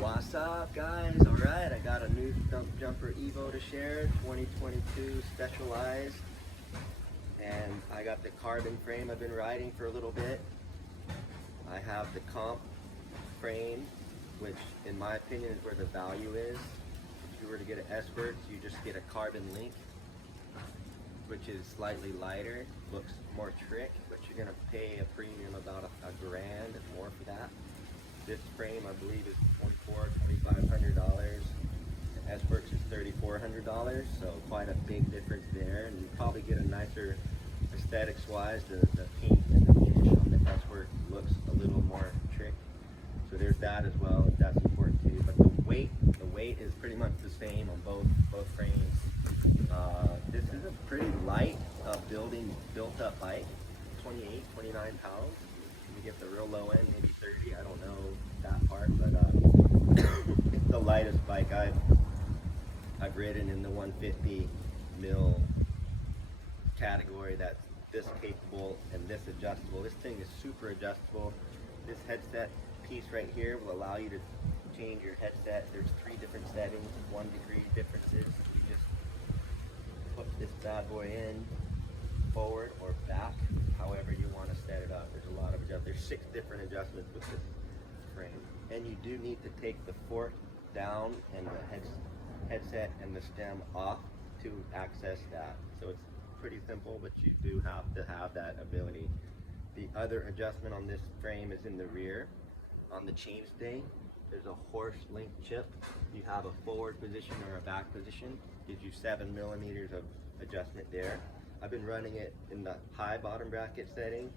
What's up, guys? Alright, I got a new Stumpjumper Evo to share, 2022 Specialized. And I got the carbon frame I've been riding for a little bit. I have the comp frame, which in my opinion is where the value is. If you were to get an S-Works, you just get a carbon link, which is slightly lighter, looks more trick, but you're gonna pay a premium about a grand more for that. This frame, I believe, is $2,500. The S-Works is $3,400, so quite a big difference there. And you probably get a nicer aesthetics-wise. The paint and the finish on the S-Works looks a little more trick. So there's that as well. That's important too. But the weight is pretty much the same on both frames. This is a pretty light, built-up bike, 28, 29 pounds. You get the real low end, maybe 30. I don't know that part, but it's the lightest bike I've ridden in the 150 mil category that's this capable and this adjustable. This thing is super adjustable. This headset piece right here will allow you to change your headset. There's 3 different settings, 1 degree differences. You just put this bad boy in, forward or back, however you want to set it up. There's a lot of adjustments. There's 6 different adjustments with this frame. And you do need to take the fork down and the headset and the stem off to access that. So it's pretty simple, but you do have to have that ability. The other adjustment on this frame is in the rear. On the chainstay, there's a horst link chip. You have a forward position or a back position. Gives you 7 millimeters of adjustment there. I've been running it in the high bottom bracket setting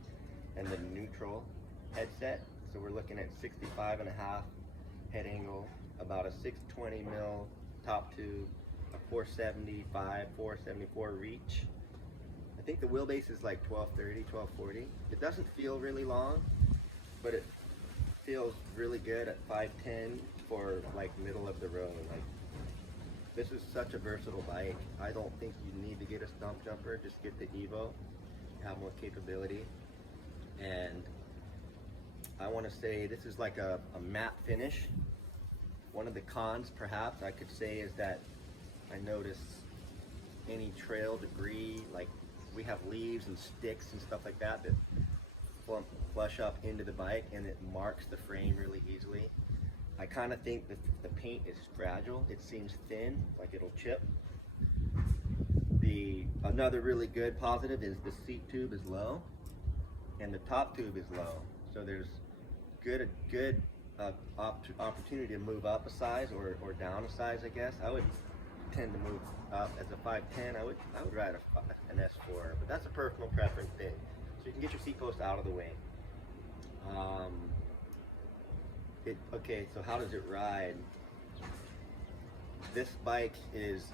and the neutral headset. So we're looking at 65.5 head angle, about a 620 mil top tube, a 475, 474 reach. I think the wheelbase is like 1230, 1240. It doesn't feel really long, but it feels really good at 5'10" for like middle of the road. Like, this is such a versatile bike. I don't think you need to get a Stumpjumper, just get the Evo. You have more capability. And I want to say this is like a matte finish. One of the cons, perhaps, I could say is that I notice any trail debris, like we have leaves and sticks and stuff like that that flush up into the bike, and it marks the frame really easily. I kind of think that the paint is fragile. It seems thin, like it'll chip. Another really good positive is the seat tube is low and the top tube is low. So there's good opportunity to move up a size or down a size, I guess. I would tend to move up. As a 5'10", I would ride an S4, but that's a personal preference thing. So you can get your seat post out of the way. Okay, so how does it ride? This bike is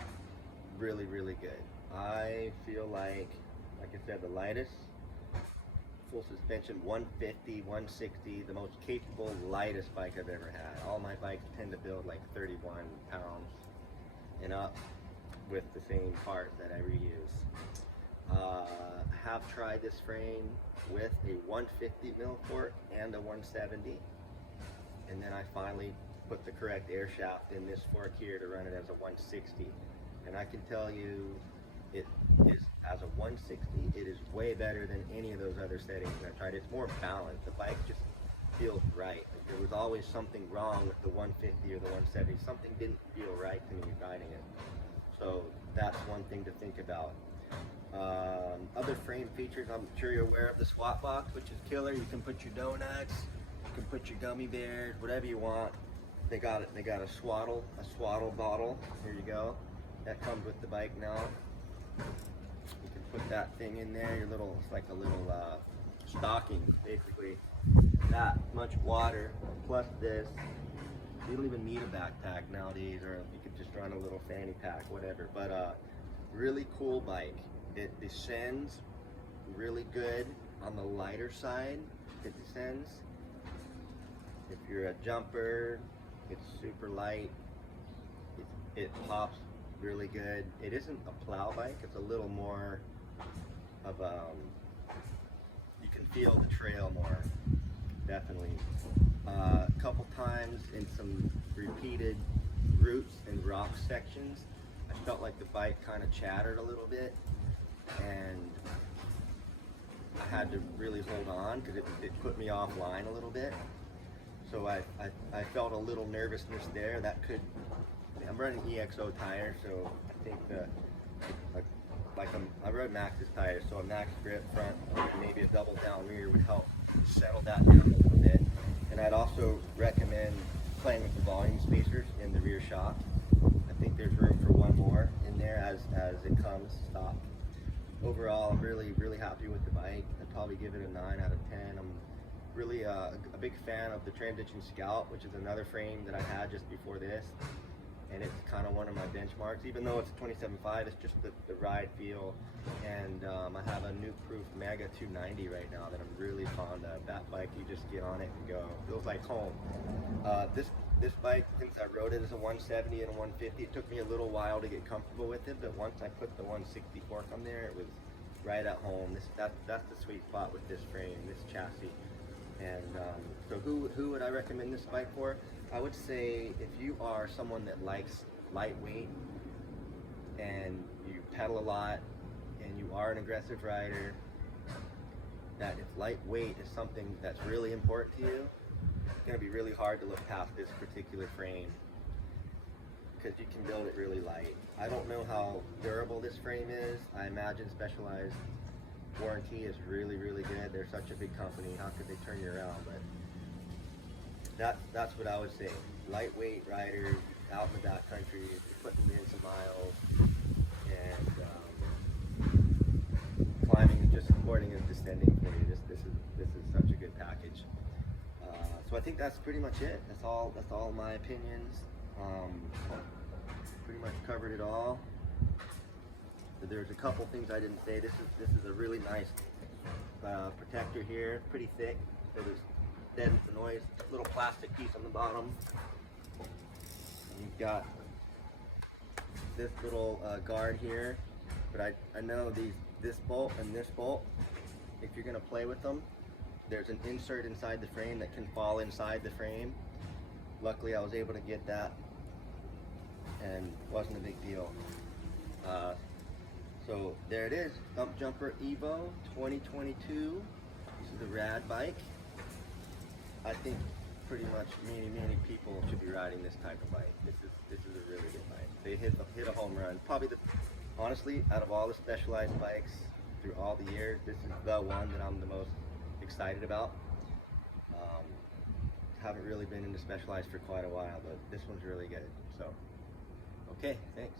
really, really good. I feel like I said, the lightest, full suspension, 150, 160, the most capable, lightest bike I've ever had. All my bikes tend to build like 31 pounds and up with the same part that I reuse. I have tried this frame with a 150 mil fork and a 170. And then I finally put the correct air shaft in this fork here to run it as a 160. And I can tell you, it is, as a 160, it is way better than any of those other settings I tried. It's more balanced. The bike just feels right. Like, there was always something wrong with the 150 or the 170. Something didn't feel right to me riding it. So that's one thing to think about. Other frame features, I'm sure you're aware of the swap box, which is killer. You can put your donuts, you can put your gummy bears, whatever you want. They got a swaddle bottle. Here you go. That comes with the bike now. You can put that thing in there. It's like a little stocking, basically. That much water plus this. You don't even need a backpack nowadays, or you could just run a little fanny pack, whatever. But really cool bike. It descends really good on the lighter side. It descends. If you're a jumper, it's super light. It pops really good. It isn't a plow bike. It's a little more of you can feel the trail more, definitely. a couple times in some repeated roots and rock sections. I felt like the bike kind of chattered a little bit, and I had to really hold on because it put me offline a little bit. So I felt a little nervousness there. That could, I'm running EXO tires, so I think I rode Max's tires, so a max grip front, maybe a double down rear would help settle that down a little bit. And I'd also recommend playing with the volume spacers in the rear shock. I think there's room for one more in there as it comes stock. Overall, I'm really happy with the bike. I'd probably give it a 9 out of 10. I'm really a big fan of the Transition Scout, which is another frame that I had just before this, and it's kind of one of my benchmarks. Even though it's a 27.5, it's just the ride feel. And I have a New Proof Mega 290 right now that I'm really fond of. That bike, you just get on it and go. It feels like home. This bike, since I rode it as a 170 and a 150, it took me a little while to get comfortable with it, but once I put the 160 fork on there, it was right at home. That's the sweet spot with this frame, this chassis. And so who would I recommend this bike for? I would say if you are someone that likes lightweight and you pedal a lot and you are an aggressive rider, that if lightweight is something that's really important to you, it's going to be really hard to look past this particular frame because you can build it really light. I don't know how durable this frame is. I imagine Specialized warranty is really good. They're such a big company, how could they turn you around? But that's what I would say. Lightweight riders out in the backcountry, putting in some miles, and climbing and just supporting and descending for you. This is such a good package. So I think that's pretty much it. That's all my opinions. Pretty much covered it all. So there's a couple things I didn't say. This is a really nice protector here, pretty thick, so there's deadens the noise. Little plastic piece on the bottom. And you've got this little guard here, but I know this bolt and this bolt, if you're gonna play with them, there's an insert inside the frame that can fall inside the frame. Luckily I was able to get that and wasn't a big deal. So there it is, Stumpjumper Evo 2022. This is a rad bike. I think pretty much many people should be riding this type of bike. This is a really good bike. They hit a home run. Probably honestly, out of all the Specialized bikes through all the years, this is the one that I'm the most excited about. Haven't really been into Specialized for quite a while, but this one's really good. So, okay, thanks.